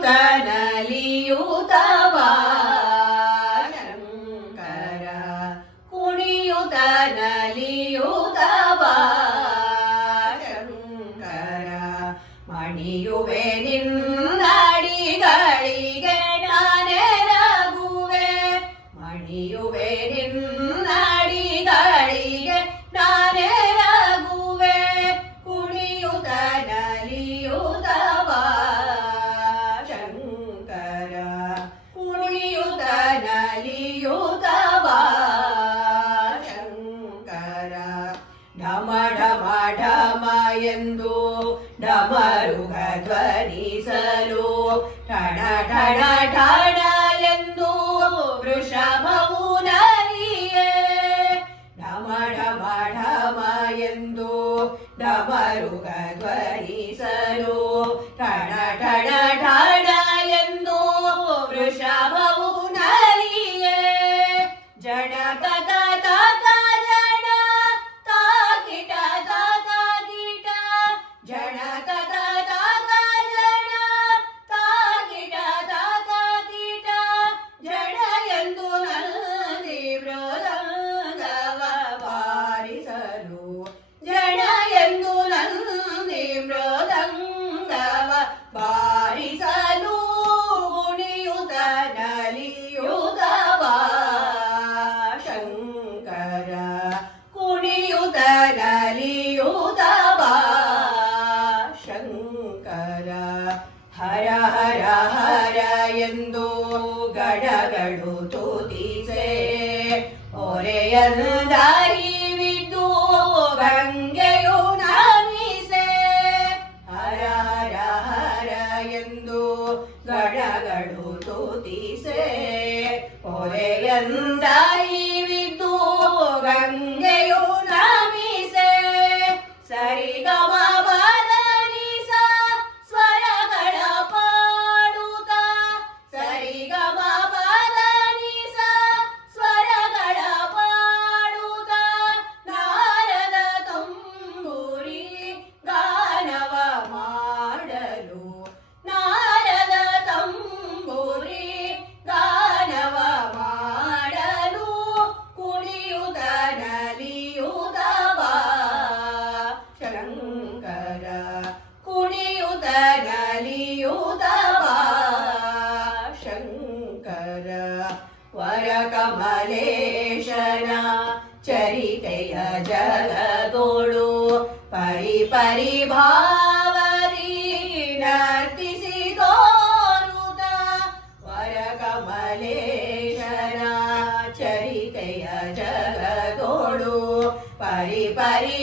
ಕುಣಿಯುತ ಶಂಕರ ಕುಣಿಯುತ ನಲಿಯುತ ಶಂಕರ ಮಣಿಯುವೆ ನಿನ್ನಡಿಗಳಿಗೆ ನಾನೆರಗುವೆ ಮಣಿಯುವೆ ನಿನ್ನಡಿಗಳಿಗೆ ನಾನೆರಗುವೆ ಕುಣಿಯುತ ನಲಿಯುತ ಶಂಕರ ಕುಣಿಯುತ ನಲಿಯುತ ಶಂಕರ ಢಮ ಢಮ ಢಮ ಎಂದು ಡಮರುಗ ಧ್ವನಿಸಲು ಠಣ ಠಣ ಠಣ ಎಂದು ವೃಷಭವು ನಲಿಯೇ ಢಮ ಢಮ ಢಮ ಎಂದು ಡಮರುಗ ಧ್ವನಿಸಲು ಠಣ ಠಣ ಠಣ ಎಂದು ವೃಷಭವು ನಲಿಯೇ ಜಡ ತತ ತತ ಜಡ ತಾಕಿಟ ತತ ಕಿಟ ಜಡ ತತ ತತ ಜಡ ತಾಕಿಟ ತತ ಕಿಟ ಜಡ ಎಂದು ನಂದಿ ಮೃದಂಗವ ಬಾರಿಸಲು ಜಡ ಎಂದು ನಂದಿ ಮೃದಂಗವ ಬಾರಿಸಲು ಕುಣಿಯುತ ನಲಿಯುತ ಶಂಕರ ಕುಣಿಯುತ ನಲಿಯುತ ಶಂಕರ ಹರ ಹರ ಹರ ಎಂದು ಗಡಗಳು ತುದಿಸೆ ಹೊರೆಯಂದರಿವಿದ್ದು ಗಂಗೆಯು ನಮಿಸೆ ಹರ ಹರ ಹರ ಎಂದು ಗಡಗಳು ತುದಿಸೆ ಹೊರೆಯಂದರಿವಿದ್ದು ಗಂಗೆಯು ನಮಿಸೆ ಸರಿಗಮ ಬದನಿಸ ಸ್ವರಗಳ ಪಾಡುತ್ತ ಸರಿಗಮ ಬದನಿಸ ಸ್ವರಗಳ ಪಾಡುತ್ತ ನಾರದ ತಂಬೂರಿ ಗಾನವ ಮಾಡಲು ನಾರದ ತಂಬೂರಿ ಗಾನವ ಮಾಡಲು ಕುಣಿಯುತ ನಲಿಯುತ ಶಂಕರ ಕುಣಿಯುತ ನಲಿಯುತ ಶಂಕರ ವರ ಕಮಲೇಶನ ಚರಿತೆಯ ಜಗದೋಳು ಪರಿ ಪರಿ ಭಾವರಿ ನರ್ತಿಸಿ ತೋರುತ ವರ ಕಮಲೇಶನ ಚರಿತೆಯ ಜಗದೋಳು ಪರಿ ಪರಿ